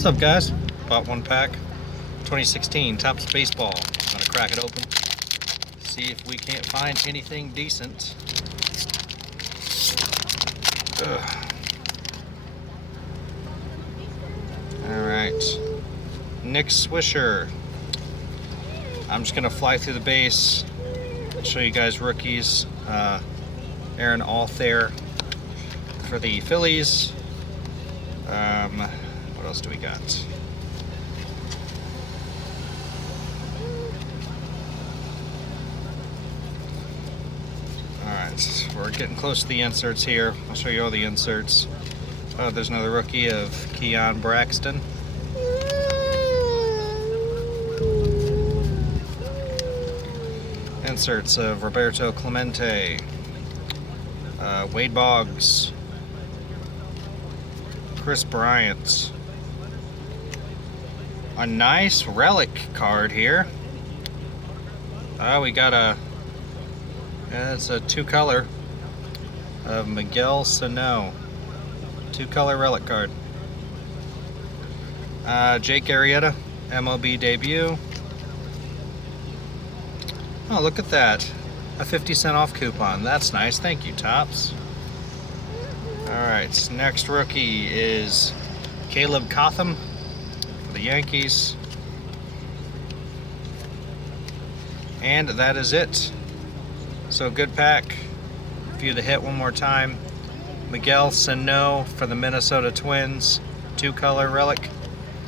What's up, guys? Bought one pack, 2016 Topps Baseball. I'm gonna crack it open, see if we can't find anything decent. Alright, Nick Swisher. I'm just gonna fly through the base, show you guys rookies. Aaron Althair for the Phillies. What else do we got? Alright, we're getting close to the inserts here. I'll show you all the inserts. There's another rookie of Keon Braxton. Inserts of Roberto Clemente, Wade Boggs, Chris Bryant. A nice relic card here. We got it's a two-color of Miguel Sano. Two-color relic card. Jake Arrieta, MLB debut. Oh, look at that. A 50-cent off coupon. That's nice. Thank you, Topps. Alright, next rookie is Caleb Cotham for the Yankees. And that is it. So, good pack. For you to hit one more time. Miguel Sano for the Minnesota Twins. Two-color relic.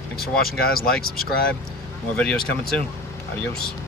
Thanks for watching, guys. Like, subscribe. More videos coming soon. Adios.